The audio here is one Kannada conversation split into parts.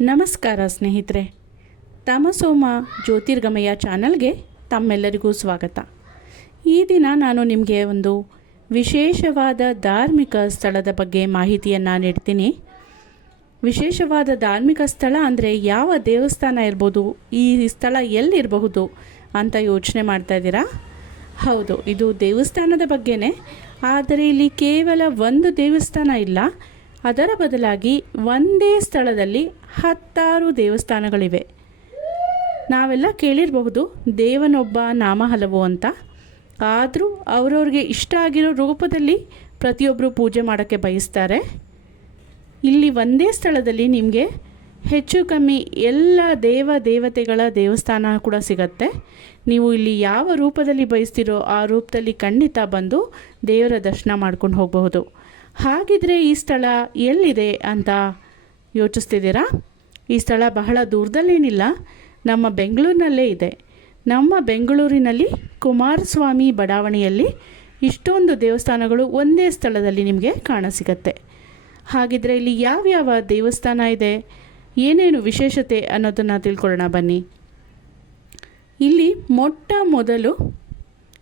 ನಮಸ್ಕಾರ ಸ್ನೇಹಿತರೆ, ತಮಸೋಮ ಜ್ಯೋತಿರ್ಗಮಯ ಚಾನಲ್ಗೆ ತಮ್ಮೆಲ್ಲರಿಗೂ ಸ್ವಾಗತ. ಈ ದಿನ ನಾನು ನಿಮಗೆ ಒಂದು ವಿಶೇಷವಾದ ಧಾರ್ಮಿಕ ಸ್ಥಳದ ಬಗ್ಗೆ ಮಾಹಿತಿಯನ್ನು ನೀಡ್ತೀನಿ. ವಿಶೇಷವಾದ ಧಾರ್ಮಿಕ ಸ್ಥಳ ಅಂದರೆ ಯಾವ ದೇವಸ್ಥಾನ ಇರ್ಬೋದು, ಈ ಸ್ಥಳ ಎಲ್ಲಿರಬಹುದು ಅಂತ ಯೋಚನೆ ಮಾಡ್ತಾ ಇದ್ದೀರಾ? ಹೌದು, ಇದು ದೇವಸ್ಥಾನದ ಬಗ್ಗೆನೇ. ಆದರೆ ಇಲ್ಲಿ ಕೇವಲ ಒಂದು ದೇವಸ್ಥಾನ ಇಲ್ಲ ಅದರ ಬದಲಾಗಿ ಒಂದೇ ಸ್ಥಳದಲ್ಲಿ ಹತ್ತಾರು ದೇವಸ್ಥಾನಗಳಿವೆ. ನಾವೆಲ್ಲ ಕೇಳಿರಬಹುದು ದೇವನೊಬ್ಬ ನಾಮ ಹಲವು ಅಂತ. ಆದರೂ ಅವರವ್ರಿಗೆ ಇಷ್ಟ ಆಗಿರೋ ರೂಪದಲ್ಲಿ ಪ್ರತಿಯೊಬ್ಬರು ಪೂಜೆ ಮಾಡೋಕ್ಕೆ ಬಯಸ್ತಾರೆ. ಇಲ್ಲಿ ಒಂದೇ ಸ್ಥಳದಲ್ಲಿ ನಿಮಗೆ ಹೆಚ್ಚು ಕಮ್ಮಿ ಎಲ್ಲ ದೇವ ದೇವತೆಗಳ ದೇವಸ್ಥಾನ ಕೂಡ ಸಿಗತ್ತೆ. ನೀವು ಇಲ್ಲಿ ಯಾವ ರೂಪದಲ್ಲಿ ಬಯಸ್ತಿರೋ ಆ ರೂಪದಲ್ಲಿ ಖಂಡಿತ ಬಂದು ದೇವರ ದರ್ಶನ ಮಾಡ್ಕೊಂಡು ಹೋಗಬಹುದು. ಹಾಗಿದ್ರೆ ಈ ಸ್ಥಳ ಎಲ್ಲಿದೆ ಅಂತ ಯೋಚಿಸ್ತಿದ್ದೀರಾ? ಈ ಸ್ಥಳ ಬಹಳ ದೂರದಲ್ಲೇನಿಲ್ಲ. ನಮ್ಮ ಬೆಂಗಳೂರಿನಲ್ಲೇ ಇದೆ. ನಮ್ಮ ಬೆಂಗಳೂರಿನಲ್ಲಿ ಕುಮಾರಸ್ವಾಮಿ ಬಡಾವಣೆಯಲ್ಲಿ ಇಷ್ಟೊಂದು ದೇವಸ್ಥಾನಗಳು ಒಂದೇ ಸ್ಥಳದಲ್ಲಿ ನಿಮಗೆ ಕಾಣಸಿಗತ್ತೆ. ಹಾಗಿದ್ರೆ ಇಲ್ಲಿ ಯಾವ್ಯಾವ ದೇವಸ್ಥಾನ ಇದೆ? ಏನೇನು ವಿಶೇಷತೆ ಅನ್ನೋದನ್ನು ತಿಳ್ಕೊಳ್ಳೋಣ ಬನ್ನಿ. ಇಲ್ಲಿ ಮೊಟ್ಟ ಮೊದಲು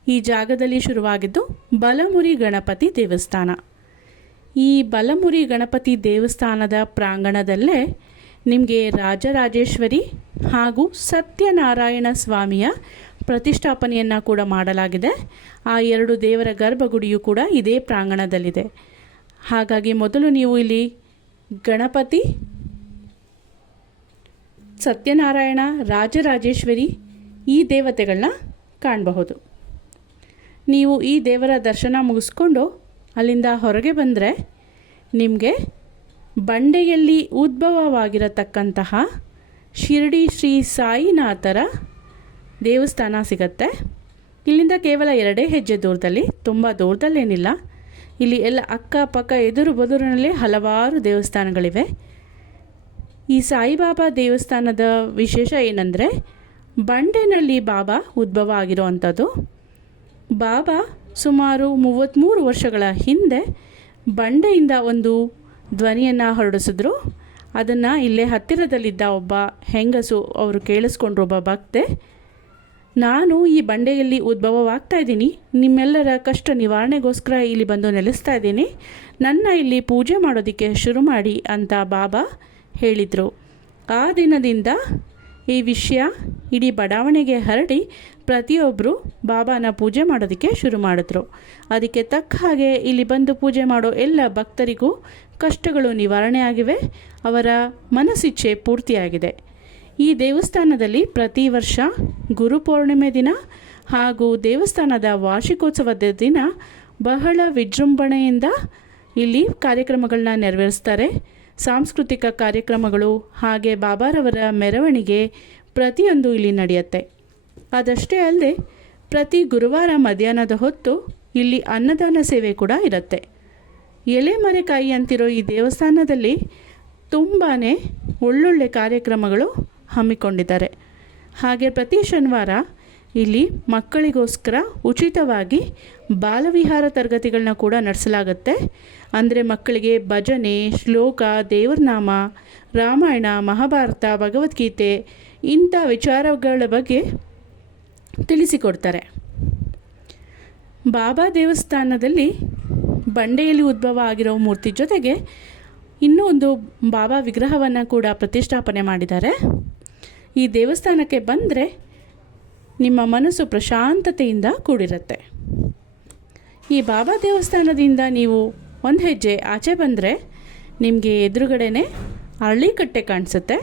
ಈ ಜಾಗದಲ್ಲಿ ಶುರುವಾಗಿದ್ದು ಬಲಮುರಿ ಗಣಪತಿ ದೇವಸ್ಥಾನ. ಈ ಬಲಮುರಿ ಗಣಪತಿ ದೇವಸ್ಥಾನದ ಪ್ರಾಂಗಣದಲ್ಲೇ ನಿಮಗೆ ರಾಜರಾಜೇಶ್ವರಿ ಹಾಗೂ ಸತ್ಯನಾರಾಯಣ ಸ್ವಾಮಿಯ ಪ್ರತಿಷ್ಠಾಪನೆಯನ್ನು ಕೂಡ ಮಾಡಲಾಗಿದೆ. ಆ ಎರಡು ದೇವರ ಗರ್ಭಗುಡಿಯು ಕೂಡ ಇದೇ ಪ್ರಾಂಗಣದಲ್ಲಿದೆ. ಹಾಗಾಗಿ ಮೊದಲು ನೀವು ಇಲ್ಲಿ ಗಣಪತಿ, ಸತ್ಯನಾರಾಯಣ, ರಾಜರಾಜೇಶ್ವರಿ ಈ ದೇವತೆಗಳನ್ನ ಕಾಣಬಹುದು. ನೀವು ಈ ದೇವರ ದರ್ಶನ ಮುಗಿಸ್ಕೊಂಡು ಅಲ್ಲಿಂದ ಹೊರಗೆ ಬಂದರೆ ನಿಮಗೆ ಬಂಡೆಯಲ್ಲಿ ಉದ್ಭವವಾಗಿರತಕ್ಕಂತಹ ಶಿರಡಿ ಶ್ರೀ ಸಾಯಿನಾಥರ ದೇವಸ್ಥಾನ ಸಿಗತ್ತೆ. ಇಲ್ಲಿಂದ ಕೇವಲ ಎರಡೇ ಹೆಜ್ಜೆ ದೂರದಲ್ಲಿ, ತುಂಬ ದೂರದಲ್ಲೇನಿಲ್ಲ. ಇಲ್ಲಿ ಎಲ್ಲ ಅಕ್ಕಪಕ್ಕ ಎದುರು ಬದುರಿನಲ್ಲಿ ಹಲವಾರು ದೇವಸ್ಥಾನಗಳಿವೆ. ಈ ಸಾಯಿಬಾಬಾ ದೇವಸ್ಥಾನದ ವಿಶೇಷ ಏನಂದರೆ, ಬಂಡೆನಲ್ಲಿ ಬಾಬಾ ಉದ್ಭವ ಆಗಿರೋವಂಥದ್ದು. ಬಾಬಾ ಸುಮಾರು ಮೂವತ್ತ್ಮೂರು ವರ್ಷಗಳ ಹಿಂದೆ ಬಂಡೆಯಿಂದ ಒಂದು ಧ್ವನಿಯನ್ನು ಹೊರಡಿಸಿದ್ರು. ಅದನ್ನು ಇಲ್ಲೇ ಹತ್ತಿರದಲ್ಲಿದ್ದ ಒಬ್ಬ ಹೆಂಗಸು ಅವರು ಕೇಳಿಸ್ಕೊಂಡ್ರು, ಒಬ್ಬ ಭಕ್ತೆ. ನಾನು ಈ ಬಂಡೆಯಲ್ಲಿ ಉದ್ಭವವಾಗ್ತಾ ಇದ್ದೀನಿ. ನಿಮ್ಮೆಲ್ಲರ ಕಷ್ಟ ನಿವಾರಣೆಗೋಸ್ಕರ ಇಲ್ಲಿ ಬಂದು ನೆಲೆಸ್ತಾ ಇದ್ದೀನಿ. ನನ್ನ ಇಲ್ಲಿ ಪೂಜೆ ಮಾಡೋದಕ್ಕೆ ಶುರು ಮಾಡಿ ಅಂತ ಬಾಬಾ ಹೇಳಿದರು. ಆ ದಿನದಿಂದ ಈ ವಿಷಯ ಇಡೀ ಬಡಾವಣೆಗೆ ಹರಡಿ ಪ್ರತಿಯೊಬ್ಬರು ಬಾಬಾನ ಪೂಜೆ ಮಾಡೋದಕ್ಕೆ ಶುರು ಮಾಡಿದ್ರು. ಅದಕ್ಕೆ ತಕ್ಕ ಹಾಗೆ ಇಲ್ಲಿ ಬಂದು ಪೂಜೆ ಮಾಡೋ ಎಲ್ಲ ಭಕ್ತರಿಗೂ ಕಷ್ಟಗಳು ನಿವಾರಣೆ ಆಗಿವೆ. ಅವರ ಮನಸ್ಸಿಚ್ಛೆ ಪೂರ್ತಿಯಾಗಿದೆ. ಈ ದೇವಸ್ಥಾನದಲ್ಲಿ ಪ್ರತಿ ವರ್ಷ ಗುರು ಪೂರ್ಣಿಮೆ ದಿನ ಹಾಗೂ ದೇವಸ್ಥಾನದ ವಾರ್ಷಿಕೋತ್ಸವದ ದಿನ ಬಹಳ ವಿಜೃಂಭಣೆಯಿಂದ ಇಲ್ಲಿ ಕಾರ್ಯಕ್ರಮಗಳನ್ನ ನೆರವೇರಿಸ್ತಾರೆ. ಸಾಂಸ್ಕೃತಿಕ ಕಾರ್ಯಕ್ರಮಗಳು ಹಾಗೆ ಬಾಬಾರವರ ಮೆರವಣಿಗೆ ಪ್ರತಿಯೊಂದು ಇಲ್ಲಿ ನಡೆಯುತ್ತೆ. ಅದಷ್ಟೇ ಅಲ್ಲದೆ ಪ್ರತಿ ಗುರುವಾರ ಮಧ್ಯಾಹ್ನದ ಹೊತ್ತು ಇಲ್ಲಿ ಅನ್ನದಾನ ಸೇವೆ ಕೂಡ ಇರುತ್ತೆ. ಎಲೆ ಮರೆಕಾಯಿ ಅಂತಿರೋ ಈ ದೇವಸ್ಥಾನದಲ್ಲಿ ತುಂಬಾ ಒಳ್ಳೊಳ್ಳೆ ಕಾರ್ಯಕ್ರಮಗಳು ಹಮ್ಮಿಕೊಂಡಿದ್ದಾರೆ. ಹಾಗೆ ಪ್ರತಿ ಶನಿವಾರ ಇಲ್ಲಿ ಮಕ್ಕಳಿಗೋಸ್ಕರ ಉಚಿತವಾಗಿ ಬಾಲವಿಹಾರ ತರಗತಿಗಳನ್ನ ಕೂಡ ನಡೆಸಲಾಗುತ್ತೆ. ಅಂದರೆ ಮಕ್ಕಳಿಗೆ ಭಜನೆ, ಶ್ಲೋಕ, ದೇವರನಾಮ, ರಾಮಾಯಣ, ಮಹಾಭಾರತ, ಭಗವದ್ಗೀತೆ ಇಂಥ ವಿಚಾರಗಳ ಬಗ್ಗೆ ತಿಳಿಸಿಕೊಡ್ತಾರೆ. ಬಾಬಾ ದೇವಸ್ಥಾನದಲ್ಲಿ ಬಂಡೆಯಲ್ಲಿ ಉದ್ಭವ ಆಗಿರೋ ಮೂರ್ತಿ ಜೊತೆಗೆ ಇನ್ನೂ ಒಂದು ಬಾಬಾ ವಿಗ್ರಹವನ್ನು ಕೂಡ ಪ್ರತಿಷ್ಠಾಪನೆ ಮಾಡಿದ್ದಾರೆ. ಈ ದೇವಸ್ಥಾನಕ್ಕೆ ಬಂದರೆ ನಿಮ್ಮ ಮನಸ್ಸು ಪ್ರಶಾಂತತೆಯಿಂದ ಕೂಡಿರುತ್ತೆ. ಈ ಬಾಬಾ ದೇವಸ್ಥಾನದಿಂದ ನೀವು ಒಂದು ಹೆಜ್ಜೆ ಆಚೆ ಬಂದರೆ ನಿಮಗೆ ಎದುರುಗಡೆನೆ ಅರಳಿಕಟ್ಟೆ ಕಾಣಿಸುತ್ತೆ.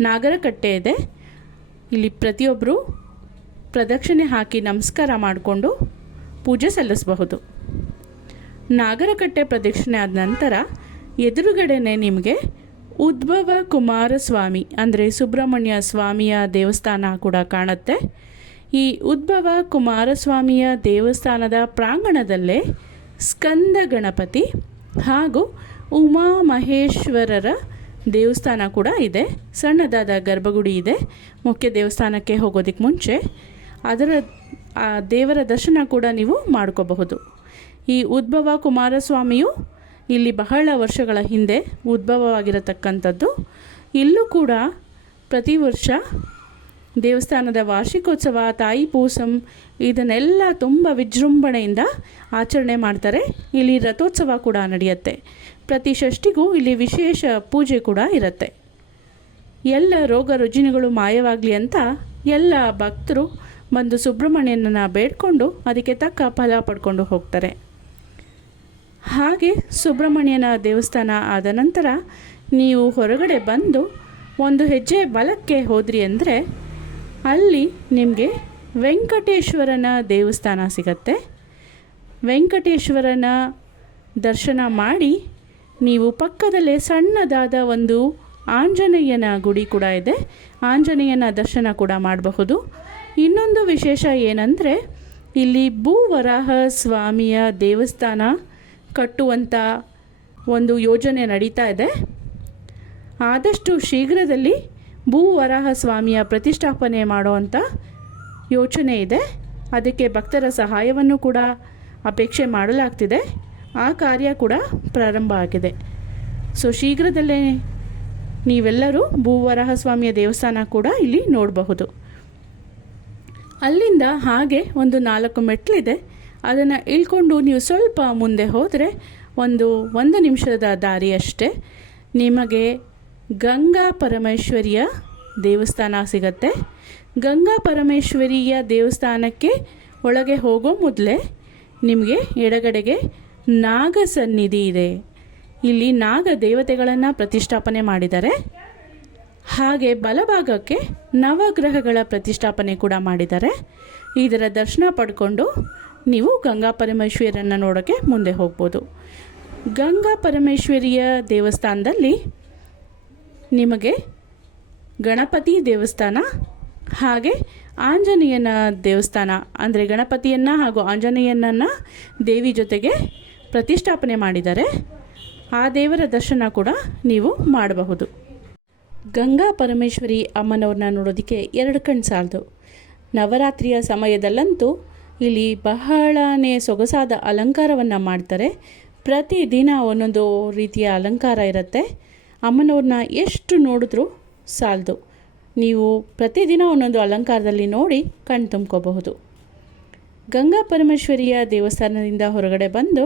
ನಾಗರಕಟ್ಟೆ ಇದೆ. ಇಲ್ಲಿ ಪ್ರತಿಯೊಬ್ಬರು ಪ್ರದಕ್ಷಿಣೆ ಹಾಕಿ ನಮಸ್ಕಾರ ಮಾಡಿಕೊಂಡು ಪೂಜೆ ಸಲ್ಲಿಸಬಹುದು. ನಾಗರಕಟ್ಟೆ ಪ್ರದಕ್ಷಿಣೆ ಆದ ನಂತರ ಎದುರುಗಡೆನೆ ನಿಮಗೆ ಉದ್ಭವ ಕುಮಾರಸ್ವಾಮಿ ಅಂದರೆ ಸುಬ್ರಹ್ಮಣ್ಯ ಸ್ವಾಮಿಯ ದೇವಸ್ಥಾನ ಕೂಡ ಕಾಣುತ್ತೆ. ಈ ಉದ್ಭವ ಕುಮಾರಸ್ವಾಮಿಯ ದೇವಸ್ಥಾನದ ಪ್ರಾಂಗಣದಲ್ಲೇ ಸ್ಕಂದ ಗಣಪತಿ ಹಾಗೂ ಉಮಾ ಮಹೇಶ್ವರರ ದೇವಸ್ಥಾನ ಕೂಡ ಇದೆ. ಸಣ್ಣದಾದ ಗರ್ಭಗುಡಿ ಇದೆ. ಮುಖ್ಯ ದೇವಸ್ಥಾನಕ್ಕೆ ಹೋಗೋದಕ್ಕೆ ಮುಂಚೆ ಅದರ ದೇವರ ದರ್ಶನ ಕೂಡ ನೀವು ಮಾಡ್ಕೋಬಹುದು. ಈ ಉದ್ಭವ ಕುಮಾರಸ್ವಾಮಿಯು ಇಲ್ಲಿ ಬಹಳ ವರ್ಷಗಳ ಹಿಂದೆ ಉದ್ಭವವಾಗಿರತಕ್ಕಂಥದ್ದು. ಇಲ್ಲೂ ಕೂಡ ಪ್ರತಿ ವರ್ಷ ದೇವಸ್ಥಾನದ ವಾರ್ಷಿಕೋತ್ಸವ, ತಾಯಿ ಪೂಸಂ ಇದನ್ನೆಲ್ಲ ತುಂಬ ವಿಜೃಂಭಣೆಯಿಂದ ಆಚರಣೆ ಮಾಡ್ತಾರೆ. ಇಲ್ಲಿ ರಥೋತ್ಸವ ಕೂಡ ನಡೆಯುತ್ತೆ. ಪ್ರತಿ ಷಷ್ಠಿಗೂ ಇಲ್ಲಿ ವಿಶೇಷ ಪೂಜೆ ಕೂಡ ಇರುತ್ತೆ. ಎಲ್ಲ ರೋಗ ರುಜಿನಗಳು ಮಾಯವಾಗಲಿ ಅಂತ ಎಲ್ಲ ಭಕ್ತರು ಬಂದು ಸುಬ್ರಹ್ಮಣ್ಯನನ್ನು ಬೇಡ್ಕೊಂಡು ಅದಕ್ಕೆ ತಕ್ಕ ಫಲ ಪಡ್ಕೊಂಡು ಹೋಗ್ತಾರೆ. ಹಾಗೆ ಸುಬ್ರಹ್ಮಣ್ಯನ ದೇವಸ್ಥಾನ ಆದ ನಂತರ ನೀವು ಹೊರಗಡೆ ಬಂದು ಒಂದು ಹೆಜ್ಜೆ ಬಲಕ್ಕೆ ಹೋದ್ರಿ ಅಂದರೆ ಅಲ್ಲಿ ನಿಮಗೆ ವೆಂಕಟೇಶ್ವರನ ದೇವಸ್ಥಾನ ಸಿಗತ್ತೆ. ವೆಂಕಟೇಶ್ವರನ ದರ್ಶನ ಮಾಡಿ ನೀವು ಪಕ್ಕದಲ್ಲೇ ಸಣ್ಣದಾದ ಒಂದು ಆಂಜನೇಯನ ಗುಡಿ ಕೂಡ ಇದೆ. ಆಂಜನೇಯನ ದರ್ಶನ ಕೂಡ ಮಾಡಬಹುದು. ಇನ್ನೊಂದು ವಿಶೇಷ ಏನಂದರೆ ಇಲ್ಲಿ ಭೂವರಾಹ ಸ್ವಾಮಿಯ ದೇವಸ್ಥಾನ ಕಟ್ಟುವಂಥ ಒಂದು ಯೋಜನೆ ನಡೀತಾ ಇದೆ. ಆದಷ್ಟು ಶೀಘ್ರದಲ್ಲಿ ಭೂವರಾಹ ಸ್ವಾಮಿಯ ಪ್ರತಿಷ್ಠಾಪನೆ ಮಾಡುವಂಥ ಯೋಚನೆ ಇದೆ. ಅದಕ್ಕೆ ಭಕ್ತರ ಸಹಾಯವನ್ನು ಕೂಡ ಅಪೇಕ್ಷೆ ಮಾಡಲಾಗ್ತಿದೆ. ಆ ಕಾರ್ಯ ಕೂಡ ಪ್ರಾರಂಭ ಆಗಿದೆ. ಸೊ ಶೀಘ್ರದಲ್ಲೇ ನೀವೆಲ್ಲರೂ ಭೂವರಾಹ ಸ್ವಾಮಿಯ ದೇವಸ್ಥಾನ ಕೂಡ ಇಲ್ಲಿ ನೋಡಬಹುದು. ಅಲ್ಲಿಂದ ಹಾಗೆ ಒಂದು ನಾಲ್ಕು ಮೆಟ್ಲಿದೆ. ಅದನ್ನು ಇಳ್ಕೊಂಡು ನೀವು ಸ್ವಲ್ಪ ಮುಂದೆ ಹೋದರೆ ಒಂದು ಒಂದು ನಿಮಿಷದ ದಾರಿ ಅಷ್ಟೇ. ನಿಮಗೆ ಗಂಗಾ ಪರಮೇಶ್ವರಿಯ ದೇವಸ್ಥಾನ ಸಿಗತ್ತೆ. ಗಂಗಾ ಪರಮೇಶ್ವರಿಯ ದೇವಸ್ಥಾನಕ್ಕೆ ಒಳಗೆ ಹೋಗೋ ಮೊದಲೇ ನಿಮಗೆ ಎಡಗಡೆಗೆ ನಾಗ ಸನ್ನಿಧಿ ಇದೆ. ಇಲ್ಲಿ ನಾಗ ದೇವತೆಗಳನ್ನು ಪ್ರತಿಷ್ಠಾಪನೆ ಮಾಡಿದ್ದಾರೆ. ಹಾಗೆ ಬಲಭಾಗಕ್ಕೆ ನವಗ್ರಹಗಳ ಪ್ರತಿಷ್ಠಾಪನೆ ಕೂಡ ಮಾಡಿದ್ದಾರೆ. ಇದರ ದರ್ಶನ ಪಡ್ಕೊಂಡು ನೀವು ಗಂಗಾ ಪರಮೇಶ್ವರಿಯನ್ನು ನೋಡೋಕ್ಕೆ ಮುಂದೆ ಹೋಗ್ಬೋದು. ಗಂಗಾ ಪರಮೇಶ್ವರಿಯ ದೇವಸ್ಥಾನದಲ್ಲಿ ನಿಮಗೆ ಗಣಪತಿ ದೇವಸ್ಥಾನ ಹಾಗೆ ಆಂಜನೇಯನ ದೇವಸ್ಥಾನ, ಅಂದರೆ ಗಣಪತಿಯನ್ನು ಹಾಗೂ ಆಂಜನೇಯನನ್ನು ದೇವಿ ಜೊತೆಗೆ ಪ್ರತಿಷ್ಠಾಪನೆ ಮಾಡಿದ್ದಾರೆ ಆ ದೇವರ ದರ್ಶನ ಕೂಡ ನೀವು ಮಾಡಬಹುದು. ಗಂಗಾ ಪರಮೇಶ್ವರಿ ಅಮ್ಮನವ್ರನ್ನ ನೋಡೋದಕ್ಕೆ ಎರಡು ಕಣ್ಣು ಸಾಲದು. ನವರಾತ್ರಿಯ ಸಮಯದಲ್ಲಂತೂ ಇಲ್ಲಿ ಬಹಳನೇ ಸೊಗಸಾದ ಅಲಂಕಾರವನ್ನು ಮಾಡ್ತಾರೆ. ಪ್ರತಿದಿನ ಒಂದೊಂದು ರೀತಿಯ ಅಲಂಕಾರ ಇರುತ್ತೆ. ಅಮ್ಮನವ್ರನ್ನ ಎಷ್ಟು ನೋಡಿದ್ರೂ ಸಾಲದು. ನೀವು ಪ್ರತಿದಿನ ಒಂದೊಂದು ಅಲಂಕಾರದಲ್ಲಿ ನೋಡಿ ಕಣ್ಣು ತುಂಬ್ಕೋಬಹುದು. ಗಂಗಾ ಪರಮೇಶ್ವರಿಯ ದೇವಸ್ಥಾನದಿಂದ ಹೊರಗಡೆ ಬಂದು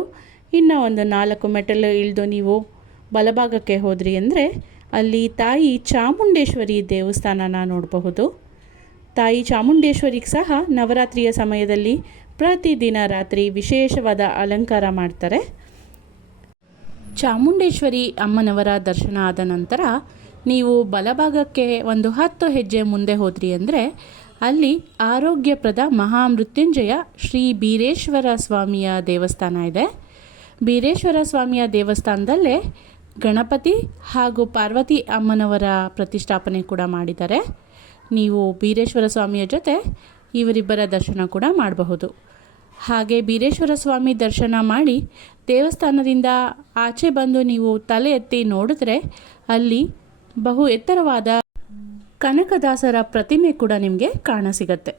ಇನ್ನು ಒಂದು ನಾಲ್ಕು ಮೆಟಲ್ ಇಳಿದು ನೀವು ಬಲಭಾಗಕ್ಕೆ ಹೋದ್ರಿ ಅಂದರೆ ಅಲ್ಲಿ ತಾಯಿ ಚಾಮುಂಡೇಶ್ವರಿ ದೇವಸ್ಥಾನನ ನೋಡಬಹುದು. ತಾಯಿ ಚಾಮುಂಡೇಶ್ವರಿಗೆ ಸಹ ನವರಾತ್ರಿಯ ಸಮಯದಲ್ಲಿ ಪ್ರತಿದಿನ ರಾತ್ರಿ ವಿಶೇಷವಾದ ಅಲಂಕಾರ ಮಾಡ್ತಾರೆ. ಚಾಮುಂಡೇಶ್ವರಿ ಅಮ್ಮನವರ ದರ್ಶನ ಆದ ನಂತರ ನೀವು ಬಲಭಾಗಕ್ಕೆ ಒಂದು ಹತ್ತು ಹೆಜ್ಜೆ ಮುಂದೆ ಹೋದ್ರಿ ಅಂದರೆ ಅಲ್ಲಿ ಆರೋಗ್ಯಪ್ರದ ಮಹಾಮೃತ್ಯುಂಜಯ ಶ್ರೀ ಬೀರೇಶ್ವರ ಸ್ವಾಮಿಯ ದೇವಸ್ಥಾನ ಇದೆ. ಬೀರೇಶ್ವರ ಸ್ವಾಮಿಯ ದೇವಸ್ಥಾನದಲ್ಲೇ ಗಣಪತಿ ಹಾಗೂ ಪಾರ್ವತಿ ಅಮ್ಮನವರ ಪ್ರತಿಷ್ಠಾಪನೆ ಕೂಡ ಮಾಡಿದ್ದಾರೆ. ನೀವು ಬೀರೇಶ್ವರ ಸ್ವಾಮಿಯ ಜೊತೆ ಇವರಿಬ್ಬರ ದರ್ಶನ ಕೂಡ ಮಾಡಬಹುದು. ಹಾಗೆ ಬೀರೇಶ್ವರ ಸ್ವಾಮಿ ದರ್ಶನ ಮಾಡಿ ದೇವಸ್ಥಾನದಿಂದ ಆಚೆ ಬಂದು ನೀವು ತಲೆ ಎತ್ತಿ ನೋಡಿದ್ರೆ ಅಲ್ಲಿ ಬಹು ಎತ್ತರವಾದ ಕನಕದಾಸರ ಪ್ರತಿಮೆ ಕೂಡ ನಿಮಗೆ ಕಾಣಸಿಗತ್ತೆ.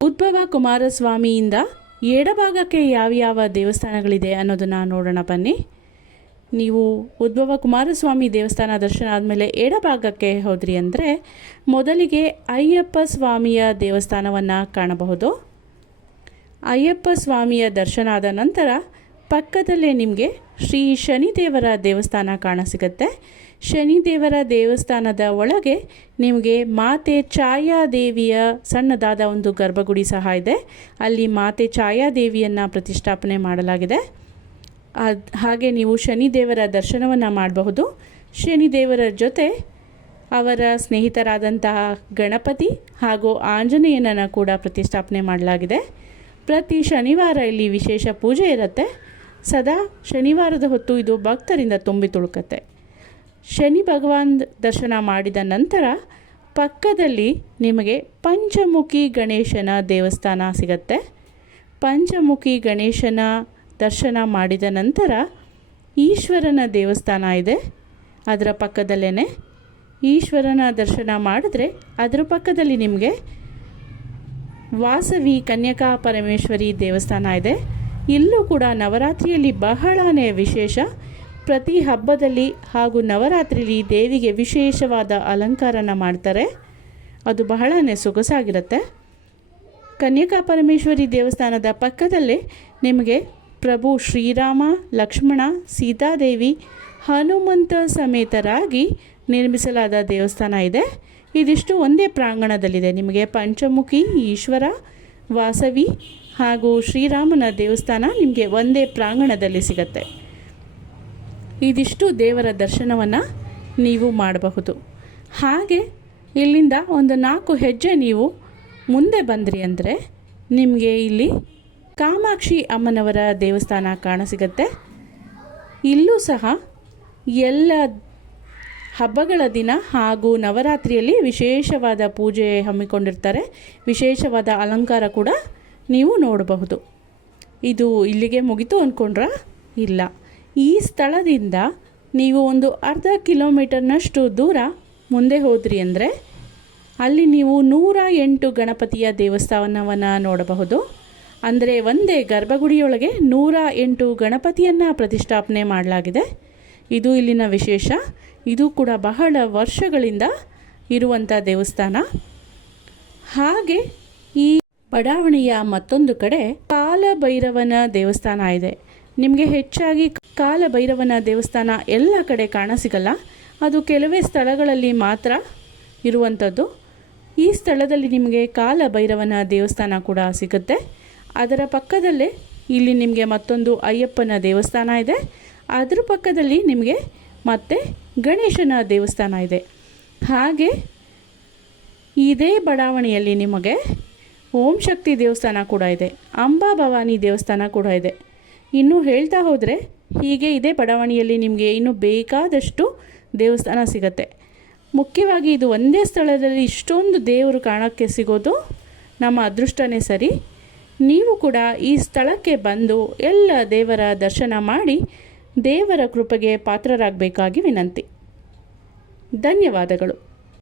ಉದ್ಭವ ಕುಮಾರಸ್ವಾಮಿಯಿಂದ ಎಡಭಾಗಕ್ಕೆ ಯಾವ್ಯಾವ ದೇವಸ್ಥಾನಗಳಿದೆ ಅನ್ನೋದನ್ನು ನೋಡೋಣ ಬನ್ನಿ. ನೀವು ಉದ್ಭವ ಕುಮಾರಸ್ವಾಮಿ ದೇವಸ್ಥಾನ ದರ್ಶನ ಆದಮೇಲೆ ಎಡಭಾಗಕ್ಕೆ ಹೋದ್ರಿ ಅಂದರೆ ಮೊದಲಿಗೆ ಅಯ್ಯಪ್ಪ ಸ್ವಾಮಿಯ ದೇವಸ್ಥಾನವನ್ನು ಕಾಣಬಹುದು. ಅಯ್ಯಪ್ಪ ಸ್ವಾಮಿಯ ದರ್ಶನ ಆದ ನಂತರ ಪಕ್ಕದಲ್ಲೇ ನಿಮಗೆ ಶ್ರೀ ಶನಿದೇವರ ದೇವಸ್ಥಾನ ಕಾಣಸಿಗತ್ತೆ ಶನಿದೇವರ ದೇವಸ್ಥಾನದ ಒಳಗೆ ನಿಮಗೆ ಮಾತೆ ಛಾಯಾದೇವಿಯ ಸಣ್ಣದಾದ ಒಂದು ಗರ್ಭಗುಡಿ ಸಹ ಇದೆ. ಅಲ್ಲಿ ಮಾತೆ ಛಾಯಾದೇವಿಯನ್ನು ಪ್ರತಿಷ್ಠಾಪನೆ ಮಾಡಲಾಗಿದೆ. ಹಾಗೆ ನೀವು ಶನಿದೇವರ ದರ್ಶನವನ್ನು ಮಾಡಬಹುದು. ಶನಿದೇವರ ಜೊತೆ ಅವರ ಸ್ನೇಹಿತರಾದಂತಹ ಗಣಪತಿ ಹಾಗೂ ಆಂಜನೇಯನನ್ನು ಕೂಡ ಪ್ರತಿಷ್ಠಾಪನೆ ಮಾಡಲಾಗಿದೆ. ಪ್ರತಿ ಶನಿವಾರ ಇಲ್ಲಿ ವಿಶೇಷ ಪೂಜೆ ಇರುತ್ತೆ. ಸದಾ ಶನಿವಾರದ ಹೊತ್ತು ಇದು ಭಕ್ತರಿಂದ ತುಂಬಿ ತುಳುಕತ್ತೆ. ಶನಿ ಭಗವಾನ್ ದರ್ಶನ ಮಾಡಿದ ನಂತರ ಪಕ್ಕದಲ್ಲಿ ನಿಮಗೆ ಪಂಚಮುಖಿ ಗಣೇಶನ ದೇವಸ್ಥಾನ ಸಿಗತ್ತೆ. ಪಂಚಮುಖಿ ಗಣೇಶನ ದರ್ಶನ ಮಾಡಿದ ನಂತರ ಈಶ್ವರನ ದೇವಸ್ಥಾನ ಇದೆ. ಅದರ ಪಕ್ಕದಲ್ಲೇ ಈಶ್ವರನ ದರ್ಶನ ಮಾಡಿದ್ರೆ ಅದರ ಪಕ್ಕದಲ್ಲಿ ನಿಮಗೆ ವಾಸವಿ ಕನ್ಯಕಾ ಪರಮೇಶ್ವರಿ ದೇವಸ್ಥಾನ ಇದೆ. ಇಲ್ಲೂ ಕೂಡ ನವರಾತ್ರಿಯಲ್ಲಿ ಬಹಳನೇ ವಿಶೇಷ. ಪ್ರತಿ ಹಬ್ಬದಲ್ಲಿ ಹಾಗೂ ನವರಾತ್ರಿಯಲ್ಲಿ ದೇವಿಗೆ ವಿಶೇಷವಾದ ಅಲಂಕಾರನ ಮಾಡ್ತಾರೆ. ಅದು ಬಹಳನೇ ಸೊಗಸಾಗಿರುತ್ತೆ. ಕನ್ಯಕಾ ಪರಮೇಶ್ವರಿ ದೇವಸ್ಥಾನದ ಪಕ್ಕದಲ್ಲೇ ನಿಮಗೆ ಪ್ರಭು ಶ್ರೀರಾಮ, ಲಕ್ಷ್ಮಣ, ಸೀತಾದೇವಿ ಹನುಮಂತ ಸಮೇತರಾಗಿ ನಿರ್ಮಿಸಲಾದ ದೇವಸ್ಥಾನ ಇದೆ. ಇದಿಷ್ಟು ಒಂದೇ ಪ್ರಾಂಗಣದಲ್ಲಿದೆ. ನಿಮಗೆ ಪಂಚಮುಖಿ, ಈಶ್ವರ, ವಾಸವಿ ಹಾಗೂ ಶ್ರೀರಾಮನ ದೇವಸ್ಥಾನ ನಿಮಗೆ ಒಂದೇ ಪ್ರಾಂಗಣದಲ್ಲಿ ಸಿಗತ್ತೆ. ಇದಿಷ್ಟು ದೇವರ ದರ್ಶನವನ್ನು ನೀವು ಮಾಡಬಹುದು. ಹಾಗೆ ಇಲ್ಲಿಂದ ಒಂದು ನಾಲ್ಕು ಹೆಜ್ಜೆ ನೀವು ಮುಂದೆ ಬಂದ್ರಿ ಅಂದರೆ ನಿಮಗೆ ಇಲ್ಲಿ ಕಾಮಾಕ್ಷಿ ಅಮ್ಮನವರ ದೇವಸ್ಥಾನ ಕಾಣಸಿಗತ್ತೆ. ಇಲ್ಲೂ ಸಹ ಎಲ್ಲ ಹಬ್ಬಗಳ ದಿನ ಹಾಗೂ ನವರಾತ್ರಿಯಲ್ಲಿ ವಿಶೇಷವಾದ ಪೂಜೆ ಹಮ್ಮಿಕೊಂಡಿರ್ತಾರೆ. ವಿಶೇಷವಾದ ಅಲಂಕಾರ ಕೂಡ ನೀವು ನೋಡಬಹುದು. ಇದು ಇಲ್ಲಿಗೆ ಮುಗಿತು ಅಂದ್ಕೊಂಡ್ರ ಇಲ್ಲ. ಈ ಸ್ಥಳದಿಂದ ನೀವು ಒಂದು ಅರ್ಧ ಕಿಲೋಮೀಟರ್ನಷ್ಟು ದೂರ ಮುಂದೆ ಹೋದ್ರಿ ಅಂದರೆ ಅಲ್ಲಿ ನೀವು ನೂರ ಎಂಟು ಗಣಪತಿಯ ದೇವಸ್ಥಾನವನ್ನು ನೋಡಬಹುದು. ಅಂದರೆ ಒಂದೇ ಗರ್ಭಗುಡಿಯೊಳಗೆ ನೂರ ಎಂಟು ಗಣಪತಿಯನ್ನು ಪ್ರತಿಷ್ಠಾಪನೆ ಮಾಡಲಾಗಿದೆ. ಇದು ಇಲ್ಲಿನ ವಿಶೇಷ. ಇದು ಕೂಡ ಬಹಳ ವರ್ಷಗಳಿಂದ ಇರುವಂಥ ದೇವಸ್ಥಾನ. ಹಾಗೆ ಈ ಬಡಾವಣೆಯ ಮತ್ತೊಂದು ಕಡೆ ಕಾಲಭೈರವನ ದೇವಸ್ಥಾನ ಇದೆ. ನಿಮಗೆ ಹೆಚ್ಚಾಗಿ ಕಾಲಭೈರವನ ದೇವಸ್ಥಾನ ಎಲ್ಲ ಕಡೆ ಕಾಣಸಿಗಲ್ಲ. ಅದು ಕೆಲವೇ ಸ್ಥಳಗಳಲ್ಲಿ ಮಾತ್ರ ಇರುವಂಥದ್ದು ಈ ಸ್ಥಳದಲ್ಲಿ ನಿಮಗೆ ಕಾಲಭೈರವನ ದೇವಸ್ಥಾನ ಕೂಡ ಸಿಗುತ್ತೆ. ಅದರ ಪಕ್ಕದಲ್ಲೇ ಇಲ್ಲಿ ನಿಮಗೆ ಮತ್ತೊಂದು ಅಯ್ಯಪ್ಪನ ದೇವಸ್ಥಾನ ಇದೆ. ಅದರ ಪಕ್ಕದಲ್ಲಿ ನಿಮಗೆ ಮತ್ತೆ ಗಣೇಶನ ದೇವಸ್ಥಾನ ಇದೆ. ಹಾಗೆ ಇದೇ ಬಡಾವಣೆಯಲ್ಲಿ ನಿಮಗೆ ಓಂ ಶಕ್ತಿ ದೇವಸ್ಥಾನ ಕೂಡ ಇದೆ. ಅಂಬಾ ಭವಾನಿ ದೇವಸ್ಥಾನ ಕೂಡ ಇದೆ. ಇನ್ನೂ ಹೇಳ್ತಾ ಹೋದರೆ ಹೀಗೆ ಇದೇ ಬಡಾವಣೆಯಲ್ಲಿ ನಿಮಗೆ ಇನ್ನೂ ಬೇಕಾದಷ್ಟು ದೇವಸ್ಥಾನ ಸಿಗತ್ತೆ. ಮುಖ್ಯವಾಗಿ ಇದು ಒಂದೇ ಸ್ಥಳದಲ್ಲಿ ಇಷ್ಟೊಂದು ದೇವರು ಕಾಣೋಕ್ಕೆ ಸಿಗೋದು ನಮ್ಮ ಅದೃಷ್ಟನೇ ಸರಿ. ನೀವು ಕೂಡ ಈ ಸ್ಥಳಕ್ಕೆ ಬಂದು ಎಲ್ಲ ದೇವರ ದರ್ಶನ ಮಾಡಿ ದೇವರ ಕೃಪೆಗೆ ಪಾತ್ರರಾಗಬೇಕಾಗಿ ವಿನಂತಿ. ಧನ್ಯವಾದಗಳು.